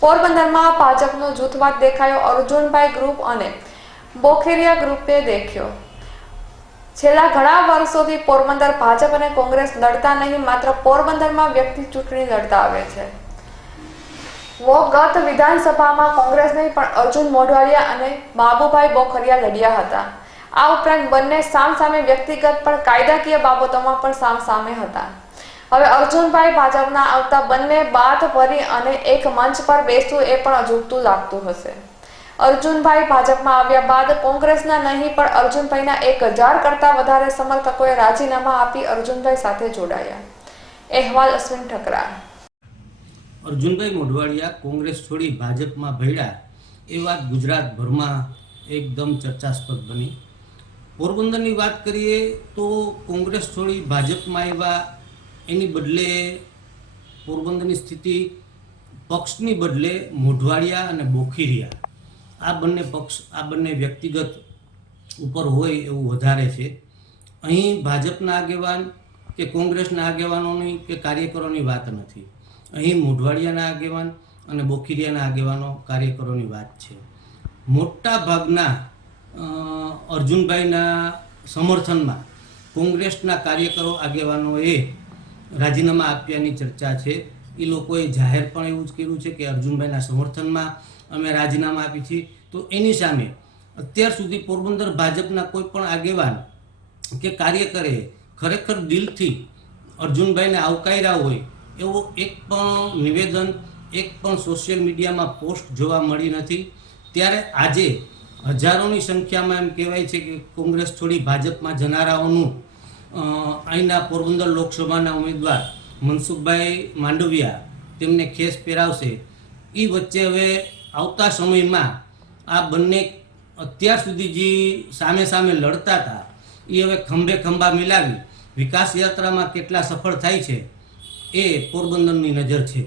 પોરબંદરમાં ભાજપનો જૂથવાદ દેખાયો, અર્જુનભાઈ ગ્રુપ અને બોખેરિયા ગ્રુપે દેખ્યો. છેલ્લા ઘણા વર્ષોથી પોરબંદર ભાજપ અને કોંગ્રેસ લડતા નહીં, માત્ર પોરબંદરમાં વ્યક્તિ ચૂંટણી લડતા આવે છે. વો ગત વિધાનસભામાં કોંગ્રેસ નહીં, પણ અર્જુન મોઢવાડિયા અને બાબુભાઈ બોખરિયા લડ્યા હતા. આ ઉપરાંત બંને સામસામે વ્યક્તિગત પણ કાયદાકીય બાબતોમાં પણ સામસામે હતા. હવે અર્જુનભાઈ ભાજપના આવતા બંને બાથ ભરી અને એક મંચ પર બેસવું એ પણ અજુગતું લાગતું હશે. અર્જુનભાઈ ભાજપમાં આવ્યા બાદ કોંગ્રેસના નહીં, પણ અર્જુનભાઈના એક હજાર કરતા વધારે સમર્થકોએ રાજીનામા આપી અર્જુનભાઈ સાથે જોડાયા. અહેવાલ અશ્વિન ઠકરા અર્જુનભાઈ મોઢવાડિયા કોંગ્રેસ છોડી ભાજપમાં ભળ્યા એ વાત ગુજરાતભરમાં એકદમ ચર્ચાસ્પદ બની. પોરબંદરની વાત કરીએ તો કોંગ્રેસ છોડી ભાજપમાં આવ્યા એની બદલે પોરબંદરની સ્થિતિ પક્ષની બદલે મોઢવાડિયા અને બોખીરિયા. આ બંને પક્ષ, આ બંને વ્યક્તિગત ઉપર હોય એવું વધારે છે. અહીં ભાજપના આગેવાન કે કોંગ્રેસના આગેવાનોની કે કાર્યકરોની વાત નથી. અહીં મોઢવાડિયાના આગેવાન અને બોખીરિયાના આગેવાનો કાર્યકરોની વાત છે. મોટા ભાગના અર્જુનભાઈના સમર્થનમાં કોંગ્રેસના કાર્યકરો આગેવાનોએ રાજીનામા આપ્યાની ચર્ચા છે. એ લોકોએ જાહેર પણ એવું જ કર્યું છે કે અર્જુનભાઈના સમર્થનમાં અમે રાજીનામા આપી છીએ. તો એની સામે અત્યાર સુધી પોરબંદર ભાજપના કોઈ પણ આગેવાન કે કાર્યકરે ખરેખર દિલથી અર્જુનભાઈને આવકાર્યા હોય એવો એક પણ નિવેદન, એક પણ સોશિયલ મીડિયામાં પોસ્ટ જોવા મળી નથી. ત્યારે આજે હજારોની સંખ્યામાં એમ કહેવાય છે કે કોંગ્રેસ છોડી ભાજપમાં જનારાઓનું અહીંના પોરબંદર લોકસભાના ઉમેદવાર મનસુખભાઈ માંડવિયા તેમને ખેસ પહેરાવશે. એ વચ્ચે હવે આવતા સમયમાં આ બંને અત્યાર સુધી જે સામે સામે લડતા હતા એ હવે ખંભે ખંભા મિલાવી વિકાસ યાત્રામાં કેટલા સફળ થાય છે એ પોરબંદરની નજર છે.